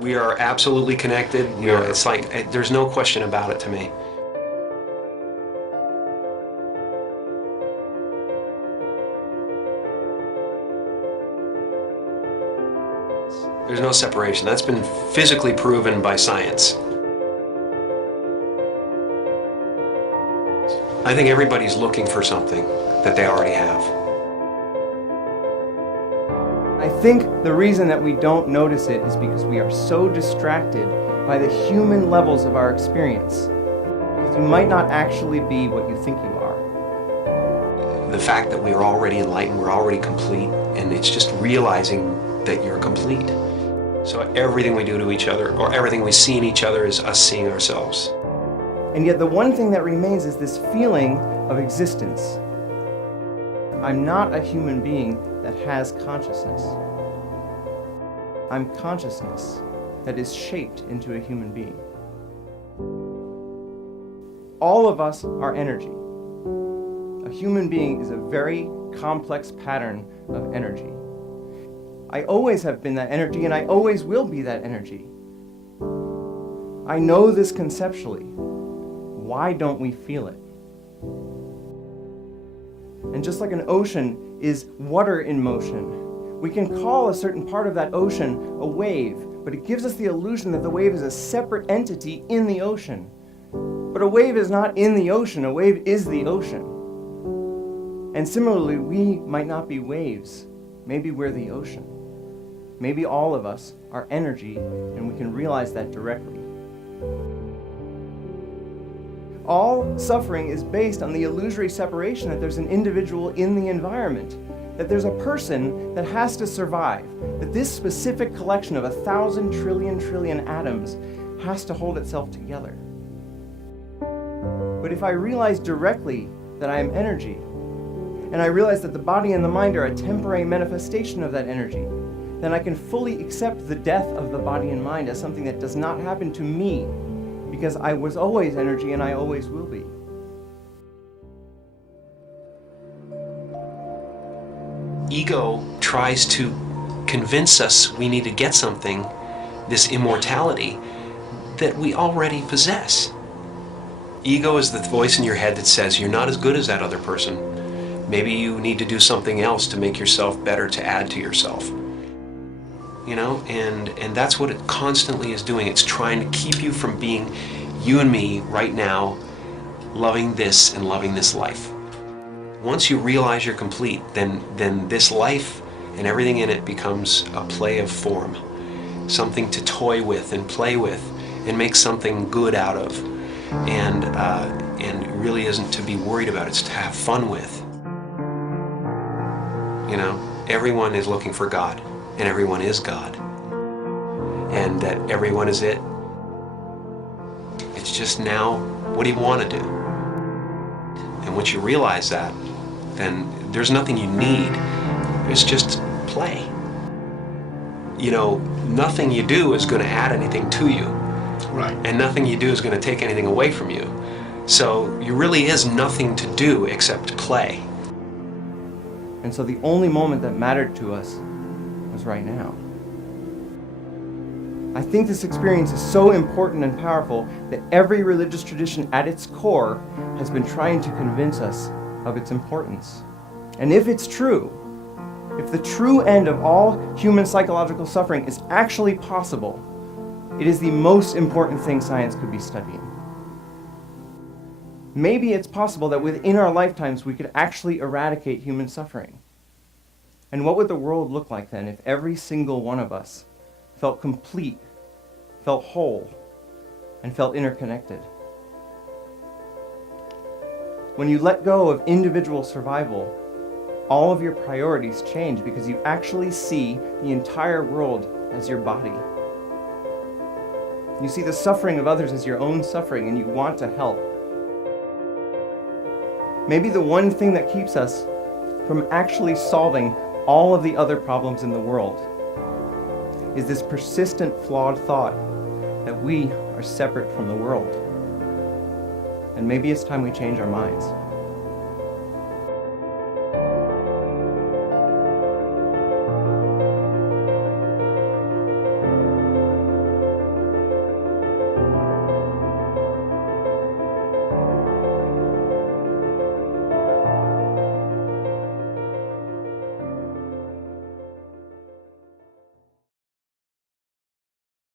We are absolutely connected. It's like, there's no question about it to me. There's no separation. That's been physically proven by science. I think everybody's looking for something that they already have. I think the reason that we don't notice it is because we are so distracted by the human levels of our experience. Because you might not actually be what you think you are. The fact that we're already enlightened, we're already complete, and it's just realizing that you're complete. So everything we do to each other, or everything we see in each other, is us seeing ourselves. And yet the one thing that remains is this feeling of existence. I'm not a human being that has consciousness. I'm consciousness that is shaped into a human being. All of us are energy. A human being is a very complex pattern of energy. I always have been that energy, and I always will be that energy. I know this conceptually. Why don't we feel it? And just like an ocean is water in motion, we can call a certain part of that ocean a wave, but it gives us the illusion that the wave is a separate entity in the ocean. But a wave is not in the ocean, a wave is the ocean. And similarly, we might not be waves. Maybe we're the ocean. Maybe all of us are energy, and we can realize that directly. All suffering is based on the illusory separation that there's an individual in the environment, that there's a person that has to survive, that this specific collection of 1,000 trillion atoms has to hold itself together. But if I realize directly that I am energy, and I realize that the body and the mind are a temporary manifestation of that energy, then I can fully accept the death of the body and mind as something that does not happen to me, because I was always energy and I always will be. Ego tries to convince us we need to get something, this immortality, that we already possess. Ego is the voice in your head that says you're not as good as that other person. Maybe you need to do something else to make yourself better, to add to yourself. You know, and that's what it constantly is doing. It's trying to keep you from being you and me right now, loving this and loving this life. Once you realize you're complete, then this life and everything in it becomes a play of form, something to toy with and play with and make something good out of, and it really isn't to be worried about. It's to have fun with. You know, everyone is looking for God. And everyone is God, and that everyone is it. It's just now, what do you want to do? And once you realize that, then there's nothing you need. It's just play. You know, nothing you do is going to add anything to you. Right. And nothing you do is going to take anything away from you. So there really is nothing to do except play. And so the only moment that mattered to us was right now. I think this experience is so important and powerful that every religious tradition at its core has been trying to convince us of its importance. And if it's true, if the true end of all human psychological suffering is actually possible, it is the most important thing science could be studying. Maybe it's possible that within our lifetimes we could actually eradicate human suffering. And what would the world look like then if every single one of us felt complete, felt whole, and felt interconnected? When you let go of individual survival, all of your priorities change because you actually see the entire world as your body. You see the suffering of others as your own suffering, and you want to help. Maybe the one thing that keeps us from actually solving all of the other problems in the world is this persistent, flawed thought that we are separate from the world. And maybe it's time we change our minds.